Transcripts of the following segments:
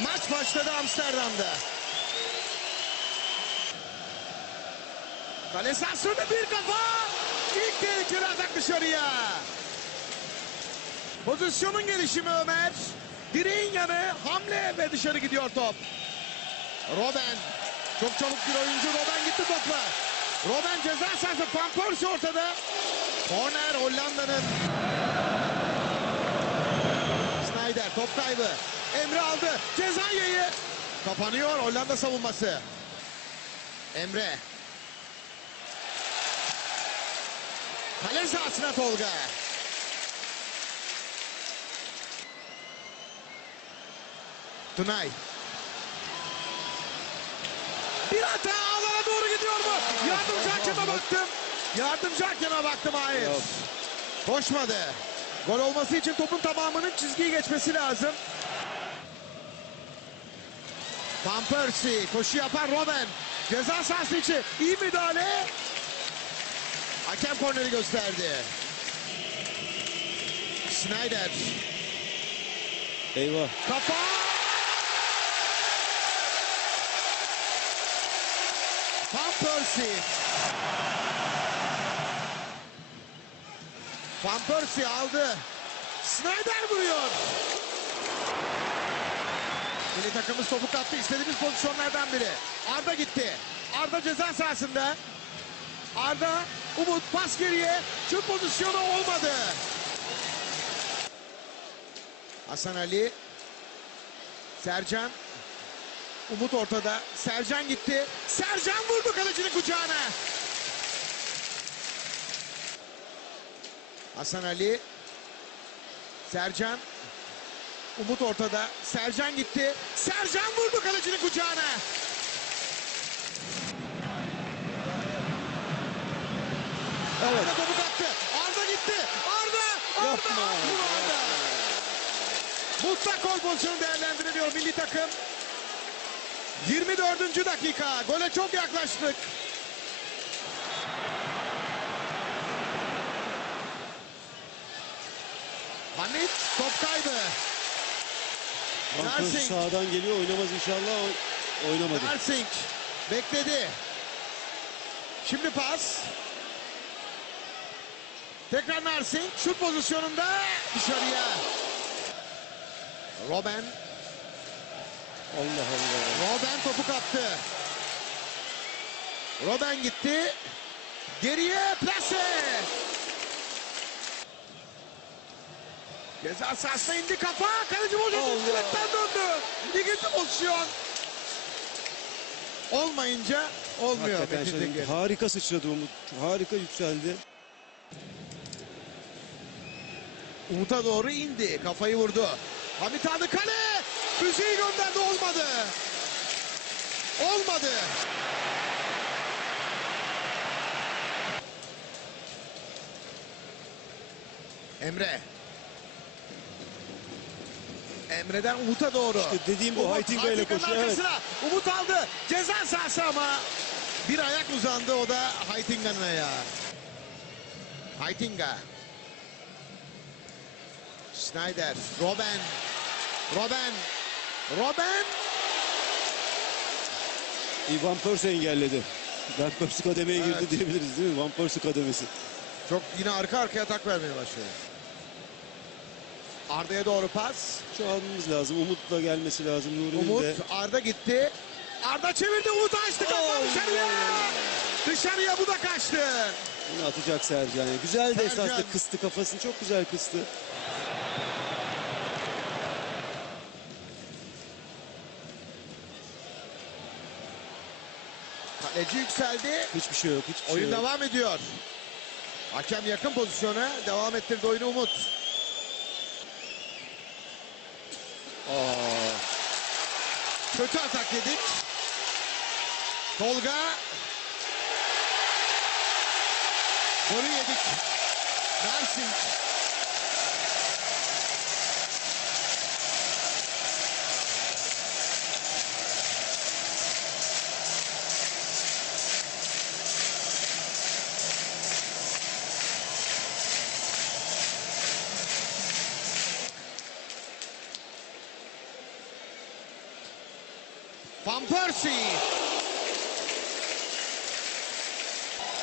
Maç başladı Amsterdam'da. Kale sahasında bir kafa. İlk tehlikeli atak dışarıya. Pozisyonun gelişimi Ömer. Direğin yanı hamle ve dışarı gidiyor top. Robben. Çok çabuk bir oyuncu. Robben gitti topla. Robben ceza sahası. Van Persie ortada. Korner Hollanda'nın. Snyder top kaybı. Emre aldı. Cezayir'i. Kapanıyor Hollanda savunması. Emre. Kale sahasına Tolga. Tunay. Bir hata alana doğru gidiyor mu? Yardımcı hakeme baktım. Yardımcı hakeme baktım hayır. Yok. Koşmadı. Gol olması için topun tamamının çizgiyi geçmesi lazım. Van Persie koşu yapan Robben. Ceza sahası içi iyi müdahale. Hakem korneri gösterdi. Schneider. Eyvah. Kafa. Van Persie. Van Persie aldı. Snyder vuruyor. Milli takımımız topu kaptı. İstediğimiz pozisyonlardan biri. Arda gitti. Arda ceza sahasında. Arda, Umut pas geriye. Şut pozisyonu olmadı. Hasan Ali. Sercan. Umut ortada. Sercan gitti. Sercan vurdu kalecinin kucağına. Hasan Ali. Sercan. Umut ortada. Sercan gitti. Sercan vurdu kalecinin kucağına. Evet. Arda topu kaptı. Arda gitti. Arda. Arda. Yapma. Arda. Mutlak gol pozisyonu değerlendiriliyor milli takım. 24. dakika. Gole çok yaklaştık. Hamit top kaybı. Narsing. sağdan geliyor oynamaz inşallah. Oy- Oynamadı. Narsing bekledi. Şimdi pas. Tekrar Narsing şut pozisyonunda dışarıya. Robben. Allah Allah. Robben topu kaptı. Robben gitti. Geriye plase. Ceza sahasına indi kafa. Kaleci Allah. direkten döndü. İkinci pozisyon. Olmayınca olmuyor. Hakikaten Metin şey, harika sıçradı Umut. Harika yükseldi. Umut'a doğru indi. Kafayı vurdu. Hamit aldı kale. Füzeyi gönderdi olmadı. Olmadı. Emre. Emre'den Umut'a doğru. İşte dediğim bu, Haytinga ile koşuyor, evet. Umut aldı. Ceza sahası ama bir ayak uzandı. O da Haytinga'nın ayağı. Haytinga. Schneider, Robben, Robben, Robben. Van Persie engelledi. Van Persie kademeye girdi Evet. diyebiliriz değil mi? Van Persie kademesi. Çok yine arka arkaya atak vermeye başlıyor. Arda'ya doğru pas. Şu almamız lazım. Umut'la gelmesi lazım. Nuri'nin Umut, de. Arda gitti. Arda çevirdi, Umut açtı kafa dışarıya. Dışarıya bu da kaçtı. Bunu atacak Sercan. Yani güzel de esasında kıstı kafasını. Çok güzel kıstı. Kaleci yükseldi. Hiçbir şey yok. Hiçbir Oyun şey yok. devam ediyor. Hakem yakın pozisyona devam ettirdi oyunu Umut. Aa, Kötü atak yedik. Tolga. Golü yedik. Narsing. Van Persie.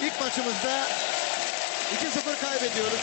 İlk maçımızda 2-0 kaybediyoruz.